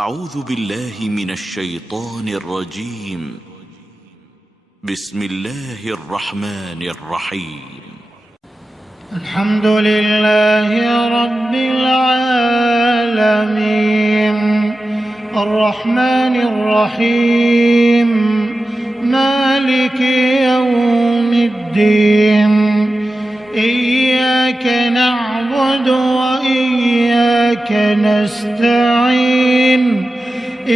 أعوذ بالله من الشيطان الرجيم. بسم الله الرحمن الرحيم. الحمد لله رب العالمين الرحمن الرحيم مالك يوم الدين إياك نعبد وإياك نستعين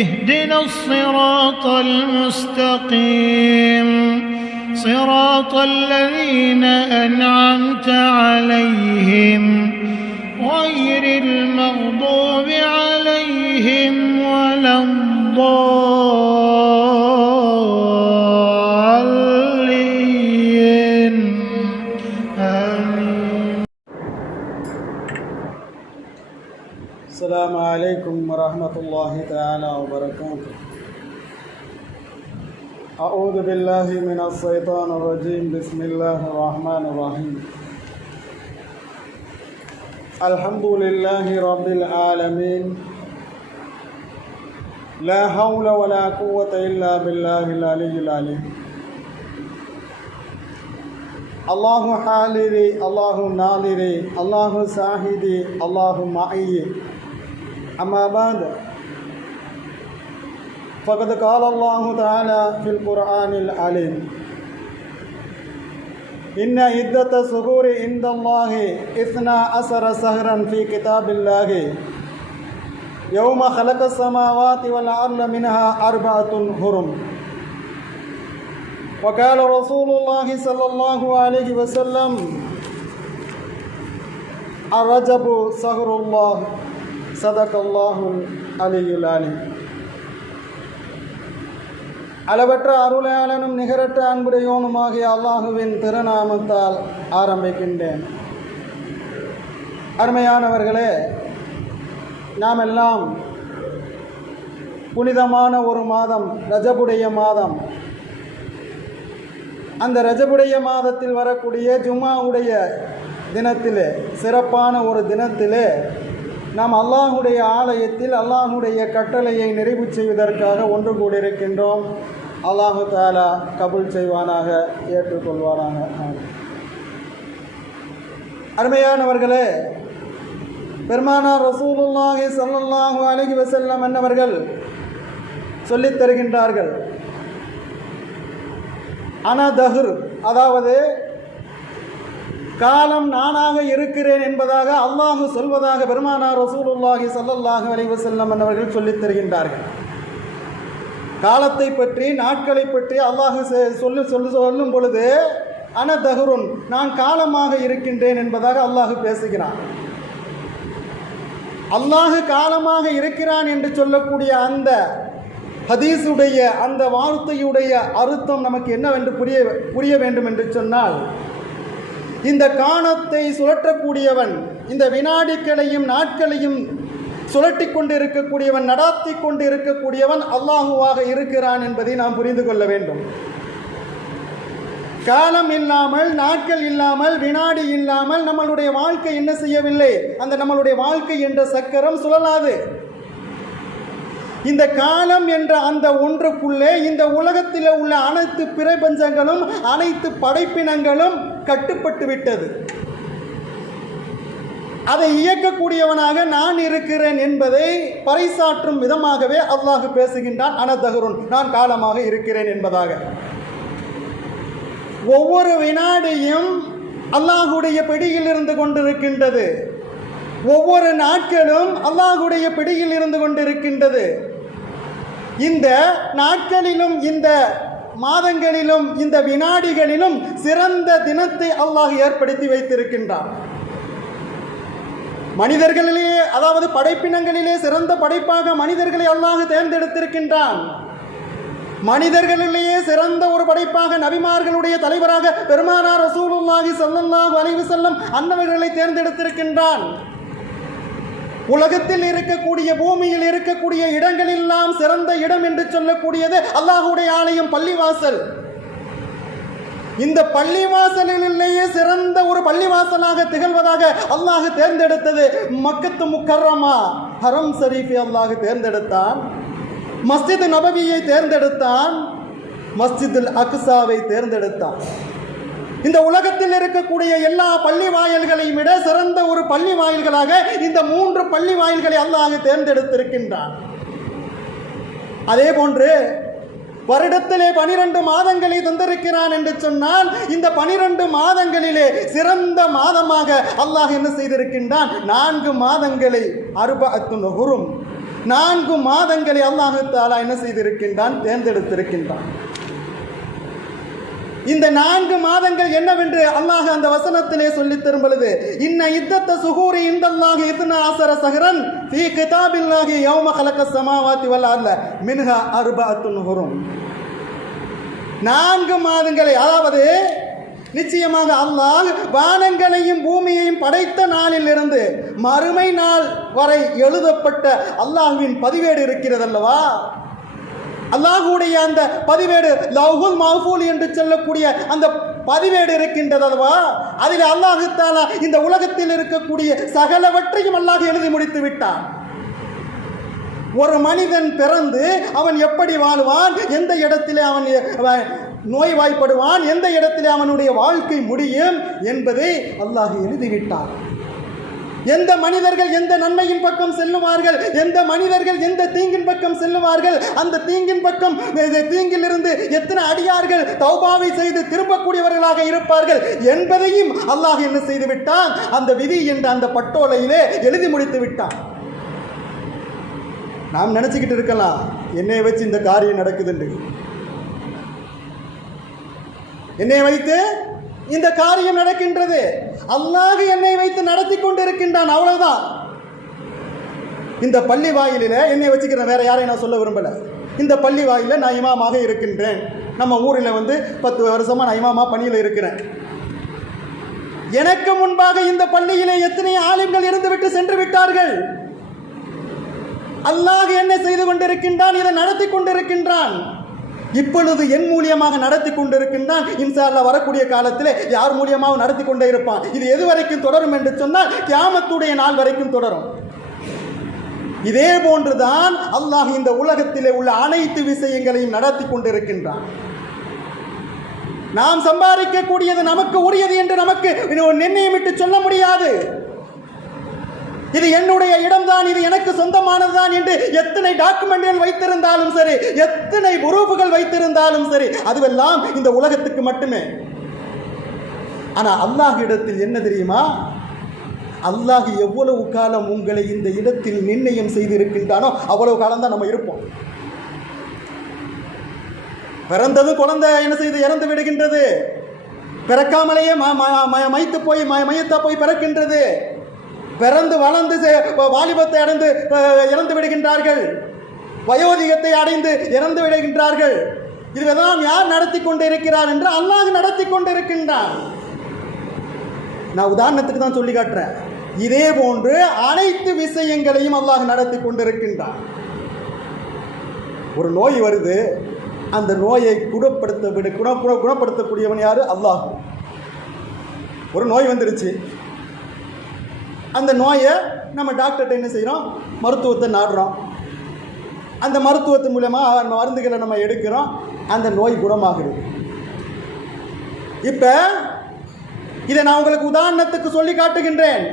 اهدنا الصراط المستقيم صراط الذين أنعمت عليهم غير المغضوب عليهم ولا الضالين آمين. السلام عليكم ورحمة الله تعالى وبركاته. أعوذ بالله من الشيطان الرجيم. بسم الله الرحمن الرحيم. الحمد لله رب العالمين. لا حول ولا قوة إلا بالله العلي العظيم. الله حالري الله ناظري الله شاهدي الله معي. أما بعد فقد قال الله تعالى في القرآن العليم: إن عدة الشهور عند الله 12 شهرا في كتاب الله يوم خلق السماوات والأرض منها 4 حرم. وقال رسول الله صلى الله عليه وسلم: الرجب شهر الله. صدق الله العلي العليم. அளவற்ற அருளாளனும் நிகரற்ற அன்புடையோனுமாகிய அல்லாஹுவின் திருநாமத்தால் ஆரம்பிக்கின்றேன். அருமையானவர்களே, நாம் எல்லாம் புனிதமான ஒரு மாதம், ரஜபுடைய மாதம். அந்த ரஜபுடைய மாதத்தில் வரக்கூடிய ஜும்மாவுடைய தினத்திலே, சிறப்பான ஒரு தினத்திலே நாம் அல்லாஹுடைய ஆலயத்தில் அல்லாஹுடைய கட்டளையை நிறைவு செய்வதற்காக ஒன்று கூடியிருக்கின்றோம். அல்லாஹு தஆலா கபூல் செய்வானாக, ஏற்றுக்கொள்வானாக. அருமையானவர்களே, பெருமானார் ரசூலுல்லாஹி ஸல்லல்லாஹு அலைஹி வஸல்லம் என்னவர்கள் சொல்லித் தருகின்றார்கள், அனதஹர், அதாவது காலம் நானாக இருக்கிறேன் என்பதாக அல்லாஹ் சொல்வதாக பெருமானார் ரசூலுல்லாஹி ஸல்லல்லாஹு அலைஹி வஸல்லம் அவர்கள் சொல்லித் தருகின்றார்கள். காலத்தை பற்றி, நாட்களை பற்றி அல்லாஹ் சொல்லும் பொழுது அனதஹருன், நான் காலமாக இருக்கின்றேன் என்பதாக அல்லாஹ் பேசுகிறான். அல்லாஹ் காலமாக இருக்கிறான் என்று சொல்லக்கூடிய அந்த ஹதீஸுடைய அந்த வார்த்தையுடைய அர்த்தம் நமக்கு என்னவென்று புரிய வேண்டும் என்று சொன்னால், இந்த காலத்தை சுழற்றக்கூடியவன், இந்த வினாடிகளையும் நாட்களையும் சுழட்டி கொண்டு இருக்கக்கூடியவன், நடாத்தி கொண்டு இருக்கக்கூடியவன் அல்லாஹுவாக இருக்கிறான் என்பதை நாம் புரிந்து கொள்ள வேண்டும். காலம் இல்லாமல், நாட்கள் இல்லாமல், வினாடி இல்லாமல் நம்மளுடைய வாழ்க்கை என்ன செய்யவில்லை, அந்த நம்மளுடைய வாழ்க்கை என்ற சக்கரம் சுழலாது. இந்த காலம் என்ற அந்த ஒன்றுக்குள்ளே இந்த உலகத்தில் உள்ள அனைத்து பிரபஞ்சங்களும், அனைத்து படைப்பினங்களும் கட்டுப்பட்டு விட்டது. அதை இயக்கக்கூடியவனாக நான் இருக்கிறேன் என்பதை பறைசாற்றும் விதமாகவே அல்லாஹ் பேசுகின்றான். அனதஹருன், நான் காலமாக இருக்கிறேன் என்பதாக. ஒவ்வொரு வினாடியும் அல்லாஹுடைய பிடியில் இருந்து கொண்டிருக்கின்றது. ஒவ்வொரு நாட்களும் அல்லாஹுடைய பிடியில் இருந்து கொண்டிருக்கின்றது. இந்த நாட்களிலும், இந்த மாதங்களிலும், இந்த வினாடிகளிலும் சிறந்த தினத்தை அல்லாஹ் ஏற்படுத்தி வைத்திருக்கின்றான். மனிதர்களிலே, அதாவது படைப்பினங்களிலே சிறந்த படைப்பாக மனிதர்களை அல்லாஹ் தேர்ந்தெடுத்திருக்கின்றான். மனிதர்களிலேயே சிறந்த ஒரு படைப்பாக நபிமார்களுடைய தலைவராக பெருமானார் ரசூலுல்லாஹி ஸல்லல்லாஹு அலைஹி வஸல்லம் அன்னவர்களை தேர்ந்தெடுத்திருக்கின்றான். உலகத்தில் இருக்கக்கூடிய, பூமியில் இருக்கக்கூடிய இடங்களெல்லாம் சிறந்த இடம் என்று சொல்லக்கூடியது அல்லாஹுடைய ஆலயம், பள்ளிவாசல். இந்த பள்ளிவாசலிலேயே சிறந்த ஒரு பள்ளிவாசலாக திகழ்வதாக அல்லாஹ் தேர்ந்தெடுத்தது மக்கத்து முக்கர்ரமா, ஹரம் ஷரீஃபை அல்லாஹ் தேர்ந்தெடுத்தான், மஸ்ஜித் நபவியை தேர்ந்தெடுத்தான், மஸ்ஜிதுல் அக்ஸாவை தேர்ந்தெடுத்தான். இந்த உலகத்தில் இருக்கக்கூடிய எல்லா பள்ளி வாயில்களையும் விட சிறந்த ஒரு பள்ளி வாயில்களாக இந்த 3 பள்ளி வாயில்களை அல்லாஹ் தேர்ந்தெடுத்திருக்கின்றான். அதே போன்று வருடத்திலே 12 மாதங்களை தந்திருக்கிறான் என்று சொன்னால் இந்த 12 மாதங்களிலே சிறந்த மாதமாக அல்லாஹ் என்ன செய்திருக்கின்றான்? 4 மாதங்களை அர்பஅத்துன் ஹுரும், 4 மாதங்களை அல்லாஹ் தஆலா என்ன செய்திருக்கின்றான்? தேர்ந்தெடுத்திருக்கின்றான். இந்த 4 மாதங்கள் என்னவென்று அல்லாஹ் அந்த வசனத்திலே சொல்லித் தரும் பொழுது, இன்ன இத்தத்த சுகூரி இந்தல்லாஹி 12 ஷஹ்ரன் ஃபீ கிதாபில்லாஹி யௌம ஹலகஸ் ஸமாவாதி வல் அர்த மின்ஹா அர்பஅத்துன் ஹுரும். 4 மாதங்களை, அதாவது நிச்சயமாக அல்லாஹ் வானங்களையும் பூமியையும் படைத்த நாளிலிருந்து மறுமை நாள் வரை எழுதப்பட்ட அல்லாஹ்வின் பதிவேடு இருக்கிறது அல்லவா, அல்லாஹ்வுடைய அந்த பதிவேடு லவ்ஹுல் மஹ்ஃபூல் என்று சொல்லக்கூடிய அந்த பதிவேடு இருக்கின்றது அல்லவா, அதில் அல்லாஹ் தஆலா இந்த உலகத்தில் இருக்கக்கூடிய சகலவற்றையும் அல்லாஹ் எழுதி முடித்து விட்டான். ஒரு மனிதன் பிறந்து அவன் எப்படி வாழ்வான், எந்த இடத்திலே அவன் நோய்வாய்ப்படுவான், எந்த இடத்திலே அவனுடைய வாழ்க்கை முடியும் என்பதை அல்லாஹ் எழுதிவிட்டான். எந்த மனிதர்கள் எந்த நன்மையின் பக்கம் செல்லுவார்கள், எந்த மனிதர்கள் எந்த தீங்கின் பக்கம் செல்லுவார்கள், அந்த தீங்கின் பக்கம் தீங்கிலிருந்து எத்தனை அடியார்கள் தௌபாவை செய்து திரும்பக்கூடியவர்களாக இருப்பார்கள் என்பதையும் அல்லாஹ் என்ன செய்து விட்டான்? அந்த விதி என்ற அந்த பட்டோலையிலே எழுதி முடித்து விட்டான். நாம் நினைச்சுக்கிட்டு இருக்கலாம், என்னை வச்சு இந்த காரியம் நடக்குதுன்னு, என்னை வைத்து இந்த காரியம் நடக்கின்றது, அல்லாஹ் என்னை வைத்து நடத்தி கொண்டிருக்கின்றான், அவ்வளவுதான். இந்த பள்ளி வாயிலில் என்னை வச்சுக்கிறேன், வேற யாரையும் நான் சொல்ல விரும்பல. இந்த பள்ளி வாயிலில் நான் இமாமாக இருக்கின்றேன். நம்ம ஊரில் 10 வருஷமா நான் இமாமா பணியில் இருக்கிறேன். எனக்கு முன்பாக இந்த பள்ளியிலே எத்தனை ஆலிம்கள் இருந்துவிட்டு சென்று விட்டார்கள். அல்லாஹ் என்ன செய்து கொண்டிருக்கின்றான்? இதை நடத்தி கொண்டிருக்கின்றான். இப்பொழுது என் மூலியமாக நடத்தி கொண்டிருக்கின்றான். இன்ஷா அல்லாஹ் வரக்கூடிய காலத்தில் யார் மூலியமாக நடத்தி கொண்டே இருப்பான். இது எது வரைக்கும் தொடரும் என்று சொன்னால் கியாமத்துடைய நாள் வரைக்கும் தொடரும். இதே போன்றுதான் அல்லாஹ் இந்த உலகத்திலே உள்ள அனைத்து விஷயங்களையும் நடத்தி கொண்டிருக்கின்றான். நாம் சம்பாதிக்கக்கூடியது நமக்கு உரியது என்று நமக்கு நிர்ணயமிட்டு சொல்ல முடியாது. இது என்னுடைய இடம்தான், இது எனக்கு சொந்தமானதுதான் என்று எத்தனை டாக்குமெண்ட்கள் வைத்திருந்தாலும் சரி, எத்தனை உறுப்புகள் வைத்திருந்தாலும் சரி, அதுவெல்லாம் இந்த உலகத்துக்கு மட்டுமே. ஆனால் அல்லாஹ் இடத்தில் என்ன தெரியுமா? அல்லாஹ் எவ்வளவு காலம் உங்களை இந்த இடத்தில் நிர்ணயம் செய்திருக்கின்றானோ அவ்வளவு காலம் தான் நம்ம இருப்போம். பிறந்ததும் குழந்தை என்ன செய்து இறந்து விடுகின்றது, பிறக்காமலேயே மையத்தா போய் பிறக்கின்றது, பிறந்து வளர்ந்து வாலிபத்தை அடைந்து இறந்து விடுகின்றார்கள், வயோதிகத்தை அடைந்து இறந்து விடுகின்றார்கள். இதுவெல்லாம் யார் நடத்தி கொண்டிருக்கிறார் என்று அல்லாஹ் நடத்தி கொண்டிருக்கின்றான். நான் உதாரணத்துக்கு தான் சொல்லி காட்டுறேன். இதே போன்று அனைத்து விஷயங்களையும் அல்லாஹ் நடத்தி கொண்டிருக்கின்றான். ஒரு நோய் வருது, அந்த நோயை குணப்படுத்தக்கூடியவன் யாரு? அல்லாஹ். ஒரு நோய் வந்துருச்சு, அந்த நோயை நம்ம டாக்டர்கிட்ட என்ன செய்கிறோம்? மருத்துவத்தை நாடுறோம். அந்த மருத்துவத்தின் மூலமாக மருந்துகளை நம்ம எடுக்கிறோம், அந்த நோய் குணமாகுது. இப்போ இதை நான் உங்களுக்கு உதாரணத்துக்கு சொல்லி காட்டுகின்றேன்.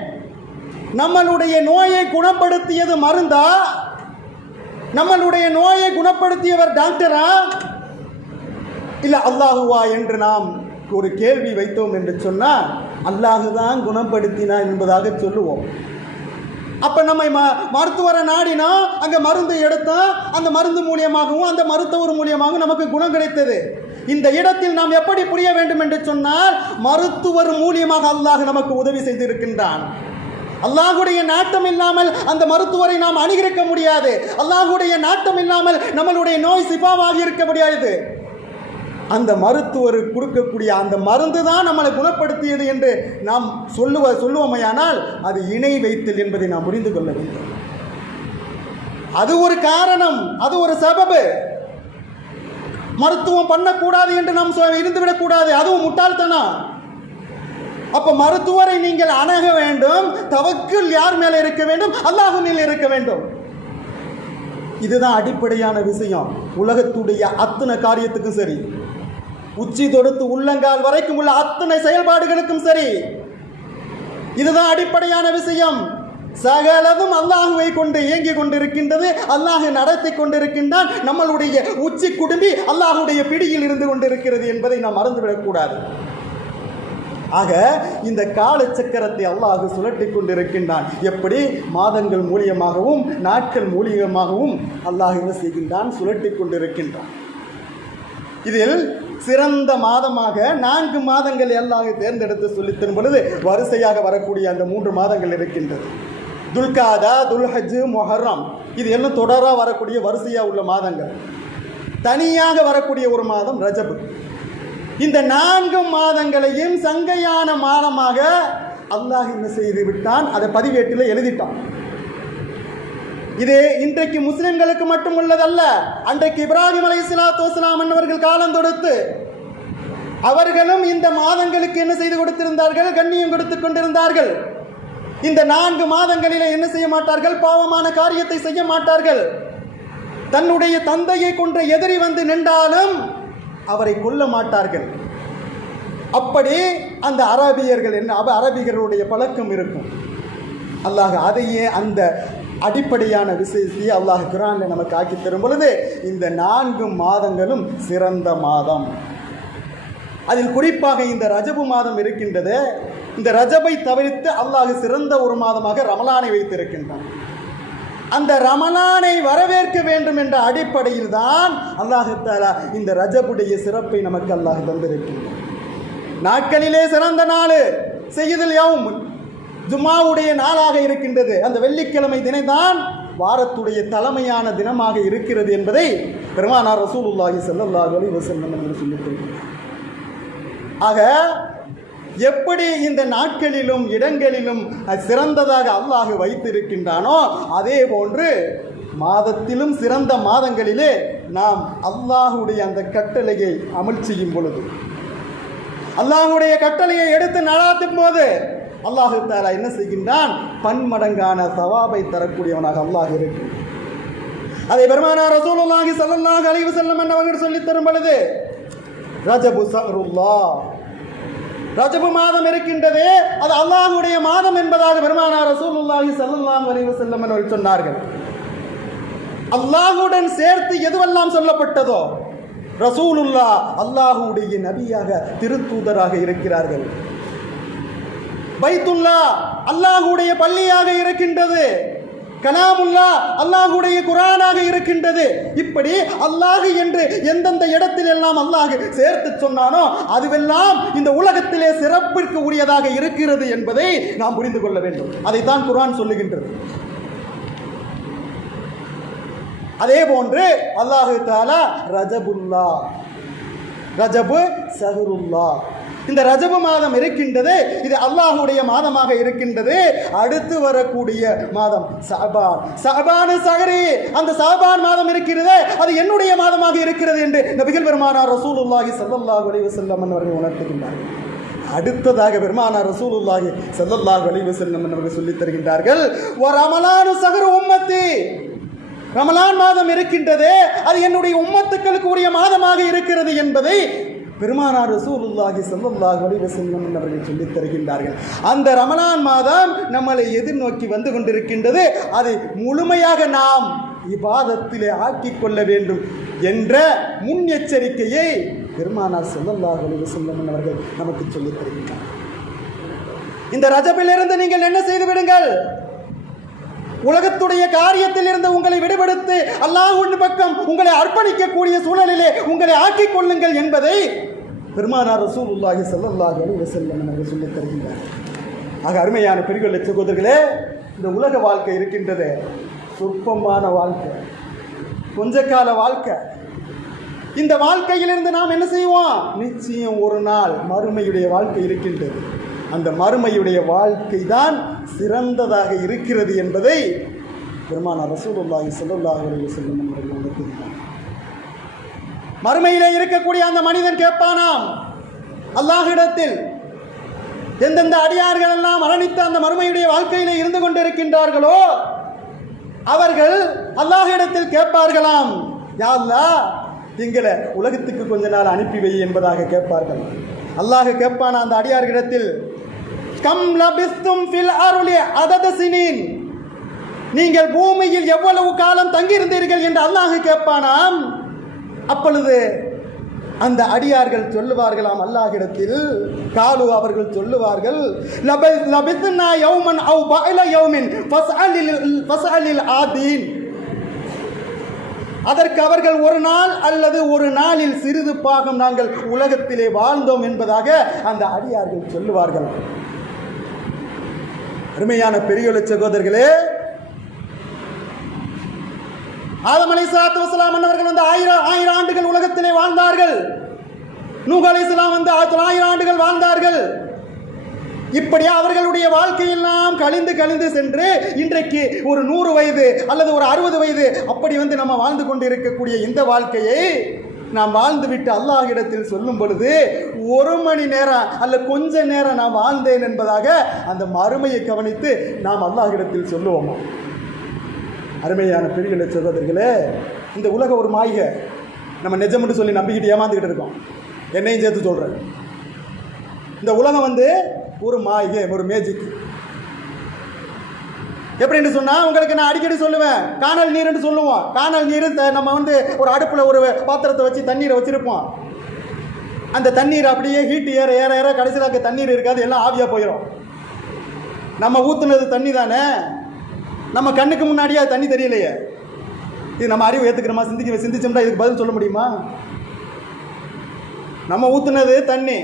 நம்மளுடைய நோயை குணப்படுத்தியது மருந்தா, நம்மளுடைய நோயை குணப்படுத்தியவர் டாக்டரா, இல்லை அல்லாஹுவா என்று நாம் ஒரு கேள்வி வைத்தோம் என்று சொன்னால் அல்லாஹு தான் குணப்படுத்தினான் என்பதாக சொல்லுவோம். அப்போ நம்ம மருத்துவரை நாடினா அங்கே மருந்து எடுத்தோம், அந்த மருந்து மூலியமாகவும் அந்த மருத்துவர் மூலியமாகவும் நமக்கு குணம் கிடைத்தது. இந்த இடத்தில் நாம் எப்படி புரிய வேண்டும் என்று சொன்னால், மருத்துவர் மூலியமாக அல்லாஹ் நமக்கு உதவி செய்திருக்கின்றான். அல்லாஹுடைய நாட்டம் இல்லாமல் அந்த மருத்துவரை நாம் அணுகிருக்க முடியாது. அல்லாஹுடைய நாட்டம் இல்லாமல் நம்மளுடைய நோய் சிபாவாகி இருக்க முடியாது. அந்த மருத்துவர் கொடுக்கக்கூடிய அந்த மருந்து தான் நம்மளை குணப்படுத்தியது என்று நாம் சொல்லுவோமையானால் அது இணை வைத்தல் என்பதை நாம் புரிந்து கொள்ள வேண்டும். அது ஒரு காரணம், அது ஒரு சபபு. மருத்துவம் பண்ணக்கூடாது என்று நாம் இருந்துவிடக்கூடாது, அதுவும் முட்டாள்தனம். அப்ப மருத்துவரை நீங்கள் அணுக வேண்டும். தவக்குல் யார் மேல இருக்க வேண்டும்? அல்லாஹ் மேல இருக்க வேண்டும். இதுதான் அடிப்படையான விஷயம். உலகத்துடைய அத்தனை காரியத்துக்கும் சரி, உச்சி தொடுத்து உள்ளங்கால் வரைக்கும் உள்ள அத்தனை செயல்பாடுகளுக்கும் சரி, இதுதான் அடிப்படையான விஷயம். சகலதும் அல்லாஹுவை கொண்டு இயங்கிக் கொண்டிருக்கின்றது. அல்லாஹ் நடத்தி கொண்டிருக்கின்றான். நம்மளுடைய உச்சி குடும்பி அல்லாஹுடைய பிடியில் இருந்து கொண்டிருக்கிறது என்பதை நாம் மறந்துவிடக்கூடாது. ஆக இந்த கால சக்கரத்தை அல்லாஹ் சுழட்டி கொண்டிருக்கின்றான். எப்படி? மாதங்கள் மூலியமாகவும் நாட்கள் மூலியமாகவும் அல்லாஹ் என்ன செய்கின்றான்? சுழட்டி கொண்டிருக்கின்றான். இதில் சிறந்த மாதமாக 4 மாதங்கள் அல்லாஹ் தேர்ந்தெடுத்து சொல்லித் தரும் பொழுது வரிசையாக வரக்கூடிய அந்த 3 மாதங்கள் இருக்கின்றது. துல்காதா, துல்ஹஜ், முஹர்ரம், இது எல்லாம் தொடராக வரக்கூடிய வரிசையாக உள்ள மாதங்கள். தனியாக வரக்கூடிய ஒரு மாதம் ரஜப். இந்த 4 மாதங்களையும் சங்கையான மாதமாக அல்லாஹ் என்ன செய்து விட்டான்? அதை பதிவேட்டில் எழுதிட்டான். இது இன்றைக்கு முஸ்லிம்களுக்கு மட்டும் உள்ளதல்ல. அன்றைக்கு இப்ராஹிம் அலைஹிஸ்ஸலாத்து வஸ்ஸலாம் அவர்கள் காலம் தொடுத்து அவர்களும் இந்த மாதங்களுக்கு என்ன செய்து கொடுத்திருந்தார்கள்? கண்ணியம் கொடுத்து கொண்டிருந்தார்கள். இந்த 4 மாதங்களிலே என்ன செய்ய மாட்டார்கள்? பாவமான காரியத்தை செய்ய மாட்டார்கள். தன்னுடைய தந்தையை கொன்ற எதிரி வந்து நின்றாலும் அவரை கொல்ல மாட்டார்கள். அப்படி அந்த அரபியர்கள் அரபியர்களுடைய பழக்கம் இருக்கும். அல்லாஹ் அதையே அந்த அடிப்படையான விஷயத்தை அல்லாஹ் குர்ஆனில் நமக்கு ஆக்கி தரும் பொழுது இந்த 4 மாதங்களும் சிறந்த மாதம். அதில் குறிப்பாக இந்த ரஜபு மாதம் இருக்கின்றது. இந்த ரஜபை தவிர்த்து அல்லாஹ் சிறந்த ஒரு மாதமாக ரமலானை வைத்திருக்கின்றான். அந்த ரமலானை வரவேற்க வேண்டும் என்ற அடிப்படையில் தான் அல்லாஹ் தஆலா இந்த ரஜபுடைய சிறப்பை நமக்கு அல்லாஹ் தந்திருக்கின்றான். நாட்களிலே சிறந்த நாள் செய்யுதுல் யௌம், ஜும்மாவுடைய நாளாக இருக்கின்றது. அந்த வெள்ளிக்கிழமை தினம்தான் வாரத்துடைய தலைமையான தினமாக இருக்கிறது என்பதை பெருமானார் ரசூலுல்லாஹி ஸல்லல்லாஹு அலைஹி வஸல்லம் என்று சொல்லியிருக்கிறார். ஆக எப்படி இந்த நாட்களிலும் இடங்களிலும் சிறந்ததாக அல்லாஹ் வைத்திருக்கின்றானோ அதே போன்று மாதத்திலும் சிறந்த மாதங்களிலே நாம் அல்லாஹுடைய அந்த கட்டளையை அமல் செய்யும் பொழுது, அல்லாஹுடைய கட்டளையை எடுத்து நடாத்தும் போது அல்லாஹு தஆலா என்ன செய்கின்றான்? பன்மடங்கான சவாபை தரக்கூடியவனாக அல்லாஹ் இருக்கு. அதை பெருமானார் ரசூலுல்லாஹி ஸல்லல்லாஹு அலைஹி வஸல்லம் அவர்கள் சொல்லித் தரும் பொழுது ரஜபு ஸஹ்ருல்லாஹ், ரஜபு மாதம் இருக்கின்றதே அது அல்லாஹ்வுடைய மாதம் என்பதாக பெருமானார் ரசூலுல்லாஹி ஸல்லல்லாஹு அலைஹி வஸல்லம் அவர்கள் சொன்னார்கள். அல்லாஹ்வுடன் சேர்த்து எதுவெல்லாம் சொல்லப்பட்டதோ ரசூலுல்லாஹ் அல்லாஹ்வுடைய நபியாக திருத்தூதராக இருக்கிறார்கள். பைத்துல்லா அல்லாஹ்வுடைய பள்ளியாக இருக்கின்றது. கலாமுல்லா அல்லாஹ்வுடைய குர்ஆனாக இருக்கின்றது. இப்படி அல்லாஹ் என்று எந்தெந்த இடத்தில் எல்லாம் அல்லாஹ் சேர்த்து சொன்னானோ அதுவெல்லாம் இந்த உலகத்திலே சிறப்பிற்கு உரியதாக இருக்கிறது என்பதை நாம் புரிந்து கொள்ள வேண்டும். அதைத்தான் குர்ஆன் சொல்லுகின்றது. அதே போன்று அல்லாஹு தஆலா ரஜபுல்லா, ரஜபு ஸஹ்ருல்லா, இந்த ரஜபு மாதம் இருக்கின்றது. இது அல்லாஹ்வுடைய மாதமாக இருக்கின்றது. அடுத்து வரக்கூடிய மாதம் ஷஅபான், ஷஅபான் ஸஹ்ரி, அந்த ஷஅபான் மாதம் இருக்கிறது அது என்னுடைய மாதமாக இருக்கிறது என்று நபிகள் பெருமானார் ரசூலுல்லாஹி ஸல்லல்லாஹு அலைஹி வஸல்லம் அவர்கள் உணர்த்துகின்றார்கள். அடுத்ததாக பெருமானார் ரசூலுல்லாஹி ஸல்லல்லாஹு அலைஹி வஸல்லம் அவர்கள் சொல்லித் தருகின்றார்கள், வ ரமலானு ஸஹ்ரு உம்மத்தி, ரமலான் மாதம் இருக்கின்றது அது என்னுடைய உம்மத்துக்களுக்கு உரிய மாதமாக இருக்கிறது என்பதை பெருமானார் ரசூலுல்லாஹி ஸல்லல்லாஹு அலைஹி வஸல்லம் அவர்கள் சொல்லித் தருகின்றார்கள். அந்த ரமலான் மாதம் நம்மளை எதிர்நோக்கி வந்து கொண்டிருக்கின்றது. அதை முழுமையாக நாம் இபாதத்திலே ஆக்கிக் கொள்ள வேண்டும் என்ற முன்னெச்சரிக்கையை பெருமானார் ஸல்லல்லாஹு அலைஹி வஸல்லம் அவர்கள் நமக்கு சொல்லித் தருகின்றார்கள். இந்த ரஜபிலிருந்து நீங்கள் என்ன செய்து விடுங்கள்? உலகத்துடைய காரியத்தில் இருந்து உங்களை விடுபடுத்தி அல்லாஹ்வின் பக்கம் உங்களை அர்ப்பணிக்கக்கூடிய சூழலிலே உங்களை ஆக்கிக் கொள்ளுங்கள் என்பதை பெருமானார் ரசூலுல்லாஹி ஸல்லல்லாஹு அலைஹி வஸல்லம் அவர்கள் சொல்லித் தருகின்றார். ஆக அருமையான பெரியவர்களே, சகோதரர்களே, இந்த உலக வாழ்க்கை இருக்கின்றது சொற்பமான வாழ்க்கை, கொஞ்ச கால வாழ்க்கை. இந்த வாழ்க்கையிலிருந்து நாம் என்ன செய்வோம்? நிச்சயம் ஒரு நாள் மறுமையுடைய வாழ்க்கை இருக்கின்றது. அந்த மறுமையுடைய வாழ்க்கை தான் சிறந்ததாக இருக்கிறது என்பதை பெருமானார் ரசூலுல்லாஹி ஸல்லல்லாஹு அலைஹி வஸல்லம் அவர்கள் உணர்த்துகிறார். மறுமையிலே இருக்கக்கூடிய அந்த மனிதன் கேட்பானாம் அல்லாஹ்விடத்தில், எந்தெந்த அடியார்கள் எல்லாம் மரணித்த அந்த மறுமையுடைய வாழ்க்கையிலே இருந்து கொண்டிருக்கின்றார்களோ அவர்கள் அல்லாஹ்விடத்தில் கேட்பார்களாம், யா அல்லாஹ் எங்களை உலகத்துக்கு கொஞ்ச நாள் அனுப்பி வை என்பதாக கேட்பார்கள். அல்லாஹ் கேட்பான அந்த அடியார்களிடத்தில், கம் லபிஸ்தும் ஃபில் அர்லி அதத சினீன், நீங்கள் பூமியில் எவ்வளவு காலம் தங்கியிருந்தீர்கள் என்று அல்லாஹ் கேட்பானாம். அப்பொழுது அந்த அடியார்கள் சொல்லுவார்களாம் அல்லாஹ்விடத்தில், காலு அவர்கள் சொல்லுவார்கள், லபிஸ்னா யௌமன் அவ் பஅல யௌமின் ஃபஸ்அலில் ஆதீன், அதற்கு அவர்கள் ஒரு நாள் அல்லது ஒரு நாளில் சிறிது பாகம் நாங்கள் உலகத்திலே வாழ்ந்தோம் என்பதாக அந்த அடியார்கள் சொல்லுவார்கள். அருமையான பெரியோர் சகோதரர்களே, ஆதம் அலைஹிஸ்ஸலாத்து வஸ்ஸலாம் அன்னவர்கள் வந்து 1000 ஆண்டுகள் உலகத்திலே வாழ்ந்தார்கள். நூஹ் அலைஹிஸ்ஸலாம் வந்து 900 ஆண்டுகள் வாழ்ந்தார்கள். இப்படி அவர்களுடைய வாழ்க்கையெல்லாம் கழிந்து சென்று இன்றைக்கு ஒரு 100 வயது அல்லது ஒரு 60 வயது அப்படி வந்து நம்ம வாழ்ந்து கொண்டு இருக்கக்கூடிய இந்த வாழ்க்கையை நாம் வாழ்ந்துவிட்டு அல்லாஹ்விடத்தில் சொல்லும் பொழுது 1 மணி நேரம் அல்ல கொஞ்ச நேரம் நான் வாழ்ந்தேன் என்பதாக அந்த மறுமையை கவனித்து நாம் அல்லாஹ்விடத்தில் சொல்லுவோமா? அருமையான பெரிய சகோதரர்களே, இந்த உலகம் ஒரு மாய்கை. நம்ம நிஜம்னு சொல்லி நம்பிக்கிட்டு ஏமாந்துக்கிட்டு இருக்கோம். என்னையும் சேர்த்து சொல்கிறேன். இந்த உலகம் வந்து ஒரு மாய்கை, ஒரு மேஜிக். எப்படின்னு சொன்னால், உங்களுக்கு நான் அடிக்கடி சொல்லுவேன், காணல் நீர்ன்னு சொல்லுவோம். காணல் நீர் நம்ம வந்து ஒரு அடுப்பில் ஒரு பாத்திரத்தை வச்சு தண்ணீரை வச்சுருப்போம். அந்த தண்ணீர் அப்படியே ஹீட் ஏற ஏற ஏற கடைசியில் தண்ணீர் இருக்காது, எல்லாம் ஆவியாக போயிடும். நம்ம ஊற்றுனது தண்ணி தானே, நம்ம கண்ணுக்கு முன்னாடியே அது தண்ணி தெரியலையே. இது நம்ம அறிவு ஏற்றுக்கிறோமா? சிந்திச்சோம்னா இதுக்கு பதில் சொல்ல முடியுமா? நம்ம ஊற்றுனது தண்ணி,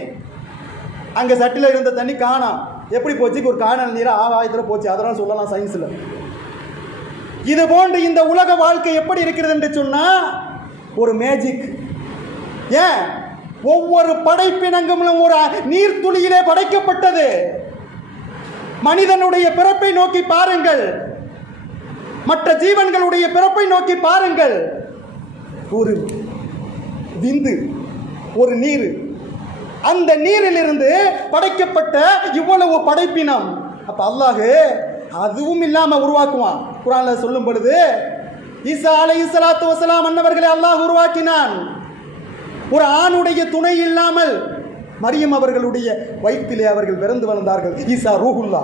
அங்கே சட்டியில் இருந்த தண்ணி காணாம். எப்படி போச்சு? ஒரு காணல் நீரை ஆகாயத்தில் போச்சு, அதெல்லாம் சொல்லலாம் சயின்ஸில். இது போன்று இந்த உலக வாழ்க்கை எப்படி இருக்கிறது என்று சொன்னால் ஒரு மேஜிக். ஏன்? ஒவ்வொரு படைப்பினங்களும் ஒரு நீர்த்துளியிலே படைக்கப்பட்டது. மனிதனுடைய பிறப்பை நோக்கி பாருங்கள், மற்ற ஜீவன்களுடைய பிறப்பை நோக்கி பாருங்கள். ஒரு விந்து, ஒரு நீர், அந்த நீரிலிருந்து படைக்கப்பட்ட இவ்வளவு படைப்பினம். அப்ப அல்லாஹ் அதுவும் இல்லாம உருவாக்குவான். குர்ஆன்ல சொல்லும் பொழுது, ஈசா அலைஹிஸ்ஸலாத்து வஸ்ஸலாம் அன்னவர்களை அல்லாஹ் உருவாக்கினான். ஒரு ஆணுடைய துணை இல்லாமல் மரியம் அவர்களுடைய வயிற்றிலே அவர்கள் பிறந்து வளர்ந்தார்கள். ஈசா ரூஹுல்லா.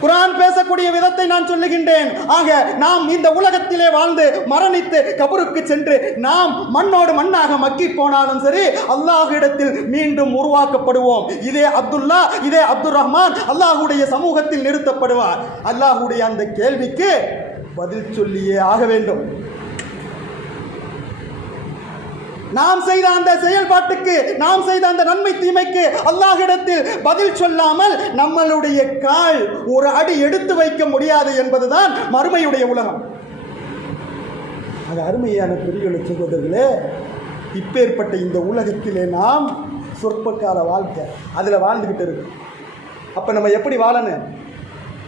குர்ஆன் பேசக்கூடிய விதத்தை நான் சொல்லுகின்றேன். ஆக நாம் இந்த உலகத்திலே வாழ்ந்து மரணித்து கபருக்கு சென்று நாம் மண்ணோடு மண்ணாக மக்கி போனாலும் சரி, அல்லாஹ்விடத்தில் மீண்டும் உருவாக்கப்படுவோம். இதே அப்துல்லா, இதே அப்துல் ரஹ்மான் அல்லாஹ்வுடைய சமூகத்தில் நிறுத்தப்படுவார். அல்லாஹ்வுடைய அந்த கேள்விக்கு பதில் சொல்லியே ஆக வேண்டும். நாம் செய்த அந்த செயல்பாட்டுக்கு, நாம் செய்த அந்த நன்மை தீமைக்கு அல்லாஹ்விடத்தில் பதில் சொல்லாமல் நம்மளுடைய கால் ஒரு அடி எடுத்து வைக்க முடியாது என்பதுதான் மறுமையுடைய உலகம். அது அருமையான பெரிய சகோதரர்களே, இப்பேற்பட்ட இந்த உலகத்திலே நாம் சொற்பக்கால வாழ்க்கை அதில் வாழ்ந்துகிட்டு இருக்கோம். அப்ப நம்ம எப்படி வாழணும்?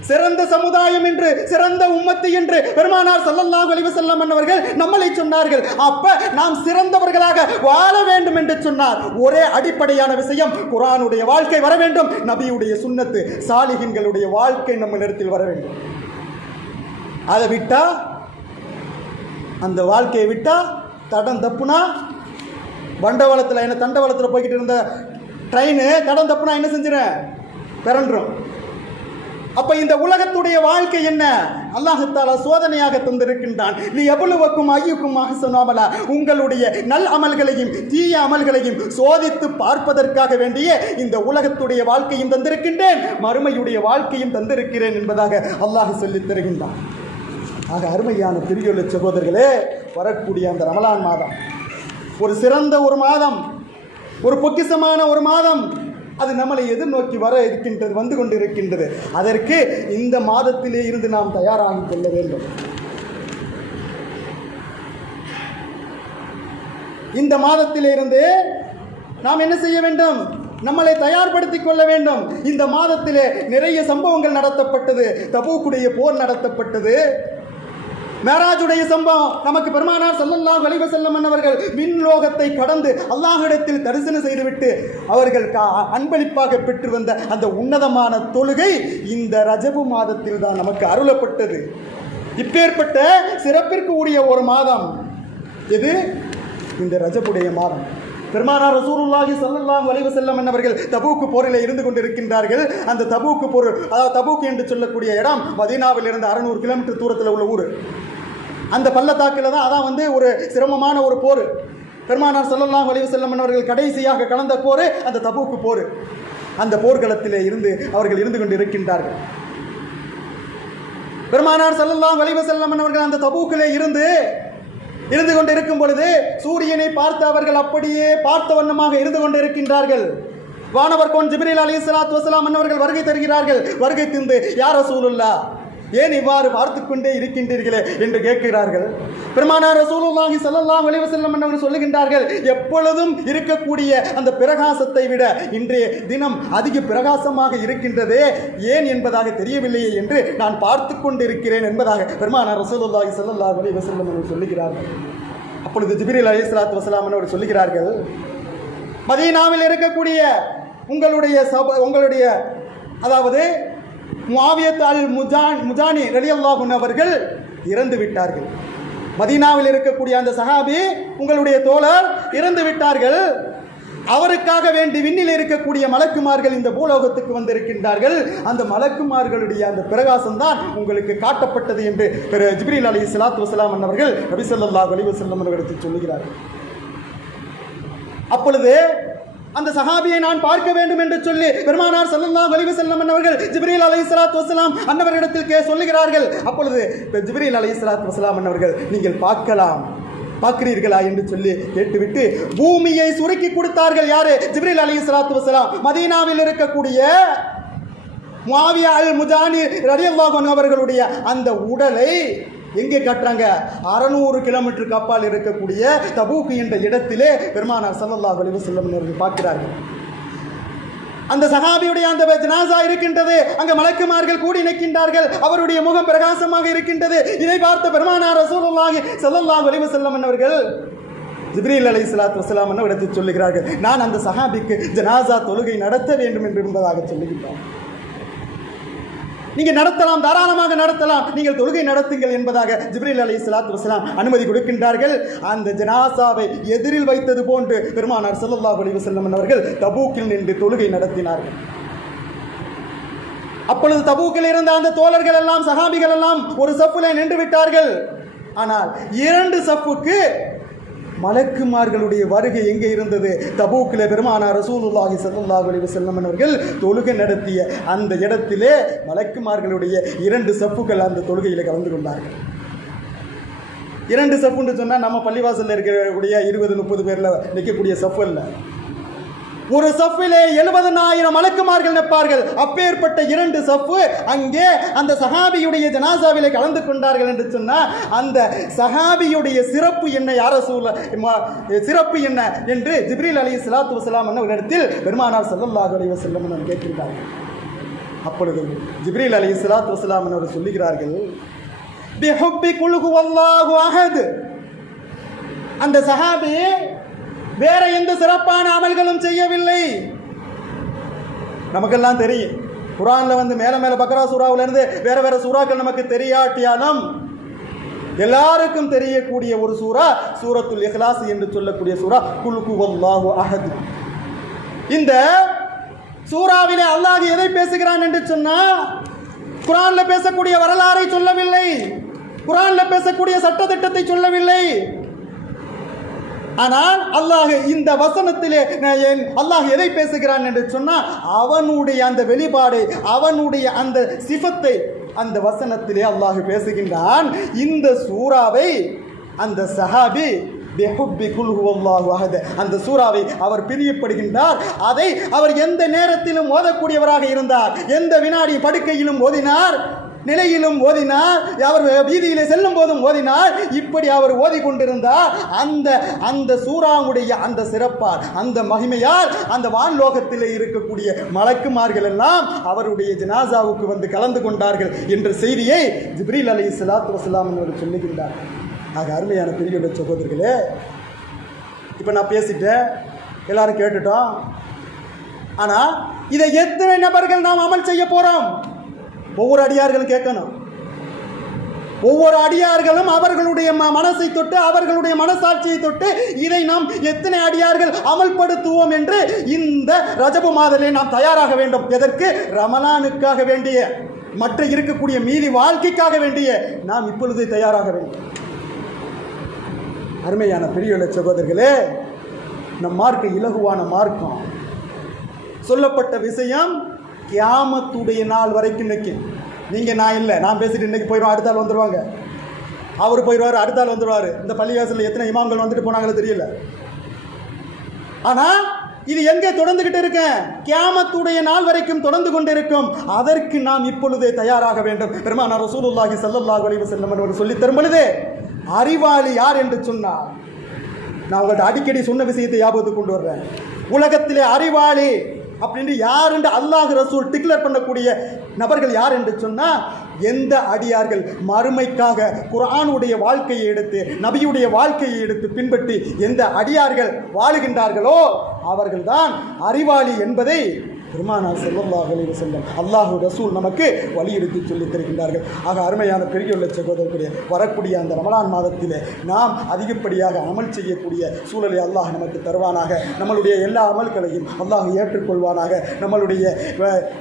சிறந்த சமுதாயம் என்று, சிறந்த உம்மத்து என்று பெருமானார் ஸல்லல்லாஹு அலைஹி வஸல்லம் அவர்கள் நம்மளை சொன்னார்கள். அப்ப நாம் சிறந்தவர்களாக வாழ வேண்டும் என்று சொன்னார். ஒரே அடிப்படையான விஷயம், குர்ஆனுடைய வாழ்க்கை வர வேண்டும், நபியுடைய சுன்னத்து சாலிஹின்களுடைய வாழ்க்கை நம்ம இடத்தில் வர வேண்டும். அதை விட்டா, அந்த வாழ்க்கையை விட்டா தடம் தப்புனா, வண்டவளத்தில் என்ன தண்டவளத்தில் போய்கிட்டு இருந்த ட்ரெயின் தடம் தப்புனா என்ன செஞ்சிடும்? பிறன்றும். அப்ப இந்த உலகத்துடைய வாழ்க்கை என்ன? அல்லாஹ் தஆலா சோதனையாக தந்திருக்கின்றான். லியப்லுவக்கும் அய்யுக்கும் அஹ்ஸனு அமலா, உங்களுடைய நல் அமல்களையும் தீய அமல்களையும் சோதித்து பார்ப்பதற்காக வேண்டிய இந்த உலகத்துடைய வாழ்க்கையும் தந்திருக்கின்றேன், மறுமையுடைய வாழ்க்கையும் தந்திருக்கிறேன் என்பதாக அல்லாஹ் சொல்லித் தருகின்றான். ஆக அருமையான பெரியோர் சகோதரர்களே, வரக்கூடிய அந்த ரமலான் மாதம் ஒரு சிறந்த ஒரு மாதம், ஒரு பொக்கிஷமான ஒரு மாதம். அது நம்மளை எதிர்நோக்கி வர இருக்கின்றது, வந்து கொண்டிருக்கின்றது. அதற்கு இந்த மாதத்திலே இருந்து நாம் தயாராகி கொள்ள வேண்டும். இந்த மாதத்திலே இருந்து நாம் என்ன செய்ய வேண்டும்? நம்மளை தயார்படுத்திக் கொள்ள வேண்டும். இந்த மாதத்திலே நிறைய சம்பவங்கள் நடத்தப்பட்டது. தபூக்குடைய போர் நடத்தப்பட்டது. மேராஜுடைய சம்பவம் நமக்கு பெருமானார் ஸல்லல்லாஹு அலைஹி வஸல்லம் அவர்கள் விண்லோகத்தை கடந்து அல்லாஹ்விடத்தில் தரிசனம் செய்துவிட்டு அவர்கள் அன்பளிப்பாக பெற்று வந்த அந்த உன்னதமான தொழுகை இந்த ரஜபு மாதத்தில் தான் நமக்கு அருளப்பட்டது. இப்பேற்பட்ட சிறப்பிற்கு உரிய ஒரு மாதம் எது? இந்த ரஜபுடைய மாதம். பெருமானார் ரசூலுல்லாஹி ஸல்லல்லாஹு அலைஹி வஸல்லம் அவர்கள் தபூக் போரில் இருந்து கொண்டிருக்கின்றார்கள். அந்த தபூக் போர், அதாவது தபூக் என்று சொல்லக்கூடிய இடம் மதீனாவில் இருந்து 600 கிலோமீட்டர் தூரத்தில் உள்ள ஊர். அந்த பள்ளத்தாக்கில் தான் அதான் ஒரு சிரமமான ஒரு போர். பெருமானார் ஸல்லல்லாஹு அலைஹி வஸல்லம் அவர்கள் கடைசியாக கலந்த போர் அந்த தபூக் போர். அந்த போர்க்களத்திலே இருந்து அவர்கள் இருந்து கொண்டு இருக்கின்றார்கள். பெருமானார் ஸல்லல்லாஹு அலைஹி வஸல்லம் அவர்கள் அந்த தபூக்கிலே இருந்து கொண்டு இருக்கும் பொழுது சூரியனை பார்த்து அவர்கள் அப்படியே பார்த்த வண்ணமாக இருந்து கொண்டு இருக்கின்றார்கள். வானவர் கோன் ஜிப்ரீல் அலைஹிஸ்ஸலாத்து வஸலாம் அவர்கள் வருகை தருகிறார்கள். வருகை தந்து யா ரசூலுல்லாஹ், ஏன் இவ்வாறு பார்த்து கொண்டே இருக்கின்றீர்களே என்று கேட்கிறார்கள். பெருமானார் ரசூலுல்லாஹி ஸல்லல்லாஹு அலைஹி வஸல்லம் அவர்கள் சொல்லுகின்றார்கள், எப்பொழுதும் இருக்கக்கூடிய அந்த பிரகாசத்தை விட இன்றைய தினம் அதிக பிரகாசமாக இருக்கின்றதே, ஏன் என்பதாக தெரியவில்லையே என்று நான் பார்த்து கொண்டிருக்கிறேன் என்பதாக பெருமானார் ரசூலுல்லாஹி ஸல்லல்லாஹு அலைஹி வஸல்லம் அவர்கள் சொல்லுகிறார்கள். அப்பொழுது ஜிப்ரீல் அலைஹிஸ்ஸலாத்து வஸலாம் அவர்கள் சொல்லுகிறார்கள், மதீனாவில் இருக்கக்கூடிய உங்களுடைய அதாவது முஆவியத் அல் முஜானி ரலியல்லாஹு அன்ஹு அவர்கள் இறந்து விட்டார்கள். மதீனாவில் இருக்கக்கூடிய அந்த சஹாபி உங்களுடைய தோழர் இறந்து விட்டார்கள். அவருக்காக வேண்டி விண்ணில் இருக்கக்கூடிய மலக்குமார்கள் இந்த பூலோகத்துக்கு வந்திருக்கின்றார்கள். அந்த மலக்குமார்களுடைய அந்த பிரகாசம் தான் உங்களுக்கு காட்டப்பட்டது என்று ஜிப்ரீல் அலைஹிஸ்ஸலாத்து வஸலாம் அவர்கள் நபி ஸல்லல்லாஹு அலைஹி வஸல்லம் அவர்களுக்கு சொல்லுகிறார்கள். அப்பொழுது அந்த சஹாபியை நான் பார்க்க வேண்டும் என்று சொல்லி பெருமானார் ஸல்லல்லாஹு அலைஹி வஸல்லம் அவர்கள் ஜிப்ரீல் அலைஹிஸ்ஸலாத்து வஸலாம் அன்னவரிடத்தில் சொல்லுகிறார்கள். அப்பொழுது ஜிப்ரீல் அலைஹிஸ்ஸலாத்து வஸலாம் அவர்கள் நீங்கள் பார்க்கிறீர்களா என்று சொல்லி கேட்டுவிட்டு பூமியை சுருக்கி கொடுத்தார்கள். யாரு? ஜிப்ரீல் அலைஹிஸ்ஸலாத்து வஸலாம். மதீனாவில் இருக்கக்கூடிய முஆவியா அல் முஜானி ரலியல்லாஹு அன்ஹு அவர்களுடைய அந்த உடலை எங்கே காட்டுறாங்க? 600 கிலோமீட்டருக்கு அப்பால் இருக்கக்கூடிய தபூக் என்ற இடத்திலே பெருமானார் ஸல்லல்லாஹு அலைஹி வஸல்லம் அவர்கள் பார்க்கிறார்கள். அந்த சஹாபியுடைய அந்த ஜனாஸா இருக்கின்றது. அங்க மலக்குமார்கள் கூடி நிற்கின்றார்கள். அவருடைய முகம் பிரகாசமாக இருக்கின்றது. இதை பார்த்த பெருமானார் ரசூலுல்லாஹி ஸல்லல்லாஹு அலைஹி வஸல்லம் அவர்கள் ஜிப்ரீல் அலைஹிஸ்ஸலாத்து வஸலாம் அவரிடத்தில் சொல்லுகிறார்கள், நான் அந்த சஹாபிக்கு ஜனாஸா தொழுகை நடத்த வேண்டும் என்பதாக சொல்லுகின்றார். நீங்கள் நடத்தலாம், தாராளமாக நடத்தலாம், நீங்கள் தொழுகை நடத்துங்கள் என்பதாக ஜிப்ரீல் அலைஹிஸ்ஸலாத்து வஸலாம் அனுமதி கொடுக்கின்றார்கள். அந்த ஜனாசாவை எதிரில் வைத்தது போன்று பெருமானார் ஸல்லல்லாஹு அலைஹி வஸல்லம் அவர்கள் தபூக்கில் நின்று தொழுகை நடத்தினார்கள். அப்பொழுது தபூக்கில் இருந்த அந்த தோழர்கள் எல்லாம், சஹாபிகள் எல்லாம் ஒரு சஃப்பிலே நின்று விட்டார்கள். ஆனால் 2 சஃப்புக்கு மலக்குமார்களுடைய வருகை எங்கே இருந்தது? தபூக்கிலே பெருமானார் ரசூலுல்லாஹி ஸல்லல்லாஹு அலைஹி வஸல்லம் அவர்கள் தொழுகை நடத்திய அந்த இடத்திலே மலக்குமார்களுடைய 2 சஃப்புகள் அந்த தொழுகையில் கலந்து கொண்டார்கள். 2 சஃப்புன்னு சொன்னால் நம்ம பள்ளிவாசலில் இருக்கக்கூடிய 20-30 பேரில் நிற்கக்கூடிய சஃப்பு அல்ல. ஒரு சஃப்பிலே 70,000 மலக்குமார்கள் நிற்பார்கள். அப்பேற்பட்ட 2 சஃப்பு அங்கே அந்த சஹாபியுடைய ஜனாசாவிலே கலந்து கொண்டார்கள் என்று சொன்னால் அந்த சஹாபியுடைய சிறப்பு என்ன, சிறப்பு என்ன என்று ஜிப்ரீல் அலைஹிஸ்ஸலாத்து வஸலாம் என்னவரிடத்தில் பெருமானார் ஸல்லல்லாஹு அலைஹி வஸல்லம் கேட்கின்றார்கள். அப்பொழுது ஜிப்ரீல் அலைஹிஸ்ஸலாத்து வஸலாம் அவர் சொல்லுகிறார்கள், பிஹுப்பி குல் ஹுவல்லாஹு அஹத். அந்த சஹாபி வேற எந்த சிறப்பான அமல்களும் செய்யவில்லை. நமக்கெல்லாம் தெரியும், குர்ஆன்ல மேல பக்ரா சூராவுல இருந்து வேற சூறாக்கள் நமக்கு தெரியாட்டியாலும் எல்லாருக்கும் தெரியக்கூடிய ஒரு சூரா சூரத்துல் இக்லாஸ் என்று சொல்லக்கூடிய சூரா குல் ஹுவல்லாஹு அஹத். இந்த சூறாவிலே அல்லாஹ் எதை பேசுகிறான் என்று சொன்னா, குர்ஆன்ல பேசக்கூடிய வரலாறை சொல்லவில்லை, குர்ஆன்ல பேசக்கூடிய சட்டதிட்டத்தை சொல்லவில்லை. ஆனால் அல்லாஹ் இந்த வசனத்திலே அல்லாஹ் எதை பேசுகிறான் என்று சொன்னால், அவனுடைய அந்த வெளிப்பாடை, அவனுடைய அந்த சிஃபத்தை அந்த வசனத்திலே அல்லாஹ் பேசுகின்றான். இந்த சூறாவை அந்த சஹாபி அந்த சூறாவை அவர் பிரியப்படுகின்றார். அதை அவர் எந்த நேரத்திலும் ஓதக்கூடியவராக இருந்தார். எந்த வினாடி படுக்கையிலும் ஓதினார். நிலையிலும் ஓதினார், அவர் வீதியிலே செல்லும் போதும் ஓதினார். இப்படி அவர் ஓதிக்கொண்டிருந்தார். அந்த சூறாவுடைய அந்த சிறப்பால், அந்த மகிமையால் அந்த வான்லோகத்திலே இருக்கக்கூடிய மலக்குமார்கள் எல்லாம் அவருடைய ஜனாசாவுக்கு வந்து கலந்து கொண்டார்கள் என்ற செய்தியை ஜிப்ரீல் அலைஹிஸ்ஸலாத்து வஸலாம் அவர்கள் சொல்லுகின்றார். ஆக அருமையான பெரியவர்களே, சகோதரர்களே, இப்போ நான் பேசிட்டேன், எல்லாரும் கேட்டுட்டோம். ஆனால் இதை எத்தனை நபர்கள் நாம் அமல் செய்ய போகிறோம்? ஒவ்வொரு அடியார்களும் கேட்கணும். ஒவ்வொரு அடியார்களும் அவர்களுடைய மனசை தொட்டு, அவர்களுடைய மனசாட்சியை தொட்டு இதை நாம் எத்தனை அடியார்கள் அமல்படுத்துவோம் என்று இந்த ரஜபு மாதத்திலே நாம் தயாராக வேண்டும். எதற்கு? ரமலானுக்காக வேண்டிய, மற்ற இருக்கக்கூடிய மீதி வாழ்க்கைக்காக வேண்டிய நாம் இப்பொழுதே தயாராக வேண்டும். அருமையான பெரியவர்களே, சகோதரர்களே, நம் மார்க்கம் இலகுவான மார்க்கம். சொல்லப்பட்ட விஷயம் கியாமத்துடைய நாள் வரைக்கும் நிற்கும். நீங்கள் நான் இல்லை, நான் பேசிட்டு இன்றைக்கி போயிடுவோம், அடுத்த ஆள் வந்துடுவாங்க, அவர் போயிடுவார், அடுத்த ஆள் வந்துடுவார். இந்த பள்ளிவாசலில் எத்தனை இமாம்கள் வந்துட்டு போனாங்களோ தெரியல. ஆனால் இது எங்கே தொடர்ந்துகிட்டு இருக்கேன்? கியாமத்துடைய நாள் வரைக்கும் தொடர்ந்து கொண்டிருக்கும். அதற்கு நாம் இப்பொழுதே தயாராக வேண்டும். பெருமானார் ரசூலுல்லாஹி ஸல்லல்லாஹு அலைஹி வஸல்லம் அவர்கள் சொல்லித் தரும் பொழுது, அறிவாளி யார் என்று சொன்னார், நான் உங்கள்கிட்ட அடிக்கடி சொன்ன விஷயத்தை ஞாபகத்துக்கு கொண்டு வர்றேன். உலகத்திலே அறிவாளி அப்படின்னு யார் என்று அல்லாஹ் ரசூல் டிக்ளேர் பண்ணக்கூடிய நபர்கள் யார் என்று சொன்னால், எந்த அடியார்கள் மறுமைக்காக குர்ஆனுடைய வாழ்க்கையை எடுத்து, நபியுடைய வாழ்க்கையை எடுத்து பின்பற்றி எந்த அடியார்கள் வாழுகின்றார்களோ அவர்கள்தான் அறிவாளி என்பதை பெருமானார் ஸல்லல்லாஹு அலைஹி வஸல்லம் அல்லாஹ் ரசூல் நமக்கு வலியுறுத்தி சொல்லித் தருகின்றார்கள். ஆக அருமையான பெரியவர்களே, சகோதரர்களே, வரக்கூடிய அந்த ரமலான் மாதத்திலே நாம் அதிகப்படியாக அமல் செய்யக்கூடிய சூழலை அல்லாஹ் நமக்கு தருவானாக. நம்மளுடைய எல்லா அமல்களையும் அல்லாஹ் ஏற்றுக்கொள்வானாக. நம்மளுடைய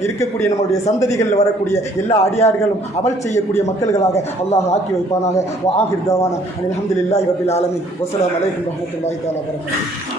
இருக்கக்கூடிய நம்மளுடைய சந்ததிகளில் வரக்கூடிய எல்லா அடியார்களும் அமல் செய்யக்கூடிய மக்கள்களாக அல்லாஹ் ஆக்கி வைப்பானாக. வ ஆகிர் தவானா அல்ஹம்துலில்லாஹி ரப்பில் ஆலமீன். வஸ்ஸலாமு அலைக்கும் வரஹ்மத்துல்லாஹி தஆலா வபரகாத்துஹு.